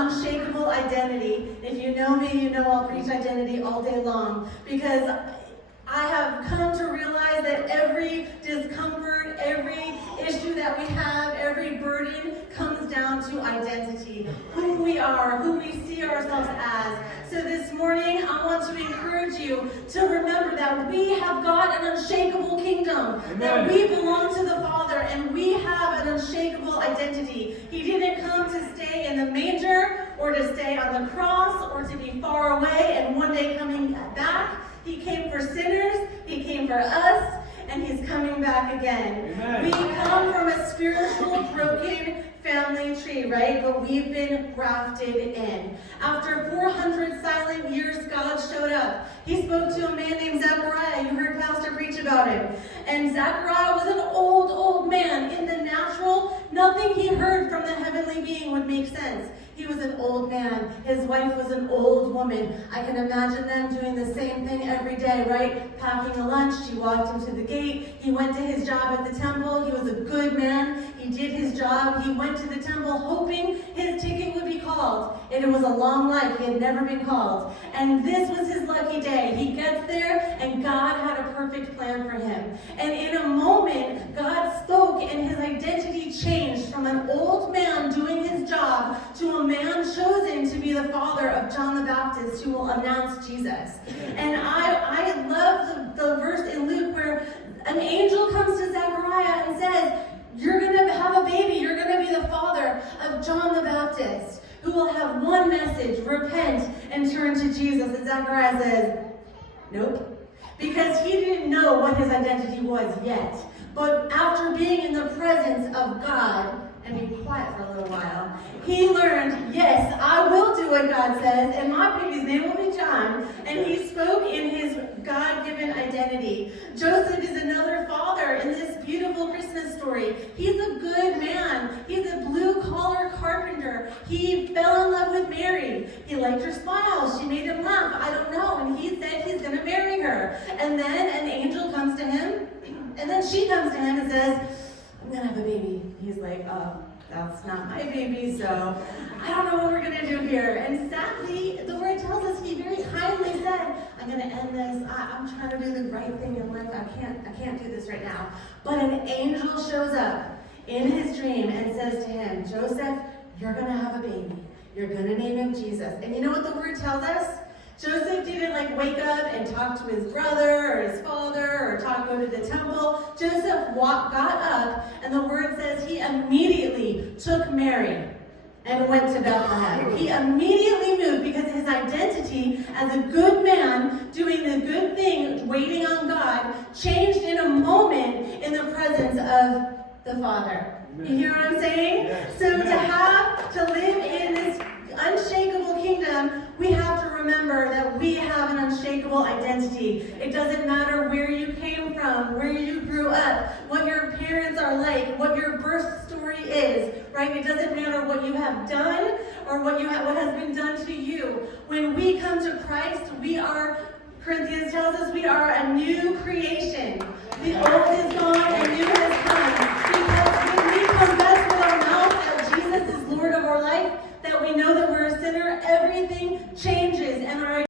unshakable identity. If you know me, you know I'll preach identity all day long, because I have come to realize that every discomfort, every issue that we have, every burden comes down to identity. Who we are, who we see ourselves as. So this morning, I want to encourage you to remember that we have got an unshakable kingdom. Amen. That we belong to the Father, and we have an unshakable identity. He didn't come to stay in the manger, or to stay on the cross, or to be far away and one day coming back. He came for sinners, he came for us, and he's coming back again. Amen. We come from a spiritual, broken family tree, right? But we've been grafted in. After 400 silent years, God showed up. He spoke to a man named Zechariah. You heard Pastor preach about him. And Zechariah was an old man. In the natural, nothing he heard from the heavenly being would make sense. He was an old man. His wife was an old woman. I can imagine them doing the same thing every day, right? Packing a lunch. She walked him to the gate. He went to his job at the temple. He was a good man. He did his job. He went to the temple hoping his ticket would be called. And it was a long life. He had never been called. And this was his lucky day. He gets there, and God had a perfect plan for him. And in a moment, God spoke, and his identity changed from an old man doing his job to a man chosen to be the father of John the Baptist, who will announce Jesus. And I love the verse in Luke where an angel comes to Zechariah and says, you're going to have a baby. You're going to be the father of John the Baptist, who will have one message: repent and turn to Jesus. And Zechariah says, nope. Because he didn't know what his identity was yet. But after being in the presence of God, and be quiet for a little while, he learned, yes, I will do what God says, and my baby's name will be John. And he spoke in his God-given identity. Joseph is another father in this beautiful Christmas story. He's a good man. He's a blue-collar carpenter. He fell in love with Mary. He liked her smile. She made him laugh. I don't know. And he said he's going to marry her. And then an angel comes to him, and then she comes to him and says, I'm going to have a baby. He's like, that's not my baby, so I don't know what we're going to do here. And sadly, the word tells us he very kindly said, I'm going to end this. I'm trying to do the right thing in life. I can't do this right now. But an angel shows up in his dream and says to him, Joseph, you're going to have a baby. You're going to name him Jesus. And you know what the word tells us? Joseph didn't wake up and talk to his brother or his father or go to the temple. Joseph got up, and the word says he immediately took Mary and went to Bethlehem. He immediately moved because his identity as a good man doing the good thing, waiting on God, changed in a moment in the presence of the Father. You hear what I'm saying? Yes. So to live in this unshakable kingdom, we have to remember that we have an unshakable identity. It doesn't matter where you came from, where you grew up, what your parents are like, what your birth story is, right? It doesn't matter what you have done or what has been done to you. When we come to Christ, Corinthians tells us we are a new creation. The old is